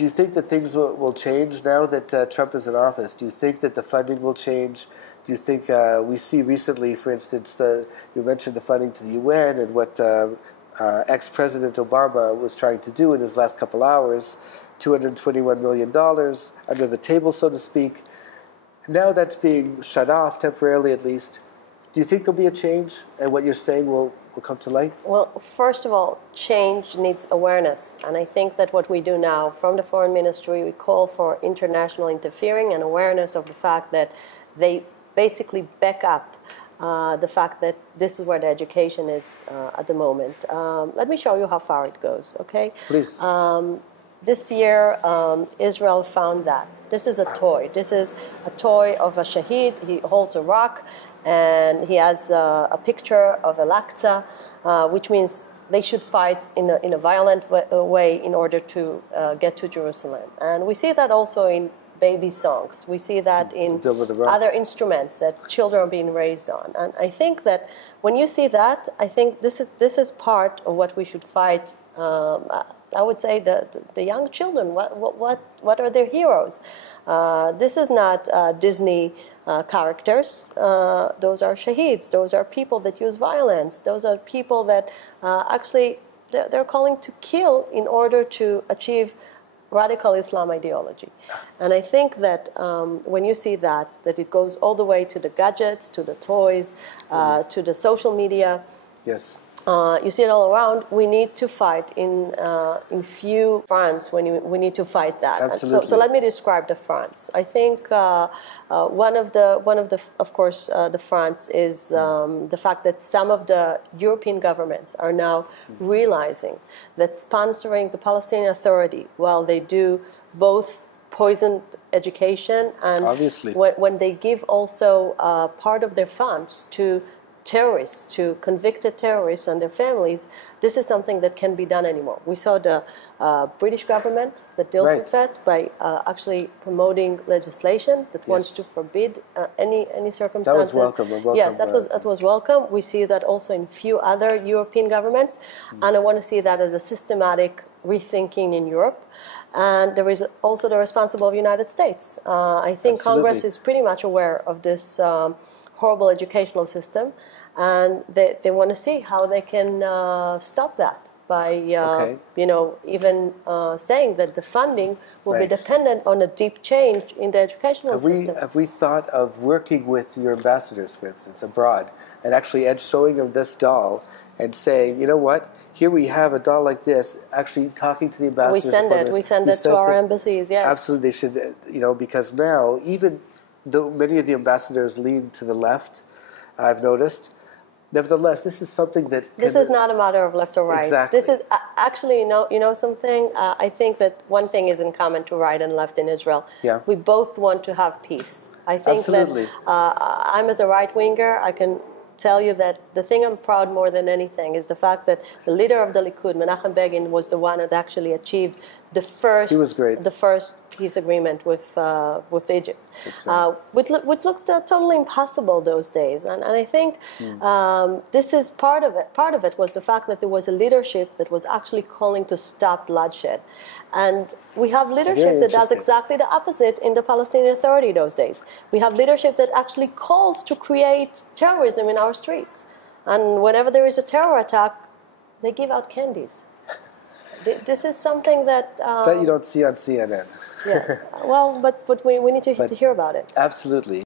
Do you think that things will change now that Trump is in office? Do you think that the funding will change? Do you think we see recently, for instance, you mentioned the funding to the UN and what ex-President Obama was trying to do in his last couple hours, $221 million under the table, so to speak. Now that's being shut off, temporarily at least. Do you think there'll be a change and what you're saying will come to light? Well, first of all, change needs awareness. And I think that what we do now from the Foreign Ministry, we call for international interfering and awareness of the fact that they basically back up the fact that this is where the education is at the moment. Let me show you how far it goes, okay? Please. This year, Israel found that. This is a toy. This is a toy of a Shahid. He holds a rock, and he has a picture of Al-Aqsa, which means they should fight in a violent way in order to get to Jerusalem. And we see that also in baby songs. We see that in other instruments that children are being raised on. And I think that when you see that, I think this is part of what we should fight. I would say the young children. What are their heroes? This is not Disney characters. Those are shaheeds. Those are people that use violence. Those are people that actually they're calling to kill in order to achieve radical Islam ideology. And I think that when you see that it goes all the way to the gadgets, to the toys, to the social media. Yes. You see it all around. We need to fight in few fronts. We need to fight that. Absolutely. So let me describe the fronts. I think one of the fronts is the fact that some of the European governments are now realizing that sponsoring the Palestinian Authority, while they do both poisoned education and obviously when they give also part of their funds to terrorists, to convicted terrorists and their families, this is something that can be done anymore. We saw the British government that deals with that by actually promoting legislation that wants to forbid any circumstances. That was welcome. Yes, that was welcome. We see that also in few other European governments, and I want to see that as a systematic rethinking in Europe. And there is also the responsible of the United States. I think Congress is pretty much aware of this horrible educational system, and they want to see how they can stop that by even saying that the funding will be dependent on a deep change in the educational system. Have we thought of working with your ambassadors, for instance, abroad, and actually showing them this doll and saying, you know what, here we have a doll like this, actually talking to the ambassadors. We send it to our embassies, yes. Absolutely, they should, because now, even though many of the ambassadors lean to the left, I've noticed, nevertheless, this is something that... This is not a matter of left or right. Exactly. This is, actually, you know something? I think that one thing is in common to right and left in Israel. Yeah. We both want to have peace. I think Absolutely. that I'm as a right-winger, I can tell you that the thing I'm proud more than anything is the fact that the leader of the Likud, Menachem Begin, was the one that actually achieved the first peace agreement with Egypt, which looked totally impossible those days. And I think this is part of it. Part of it was the fact that there was a leadership that was actually calling to stop bloodshed. And we have leadership that does exactly the opposite in the Palestinian Authority those days. We have leadership that actually calls to create terrorism in our streets. And whenever there is a terror attack, they give out candies. This is something that you don't see on CNN. Yeah. Well, but we need to hear about it. Absolutely.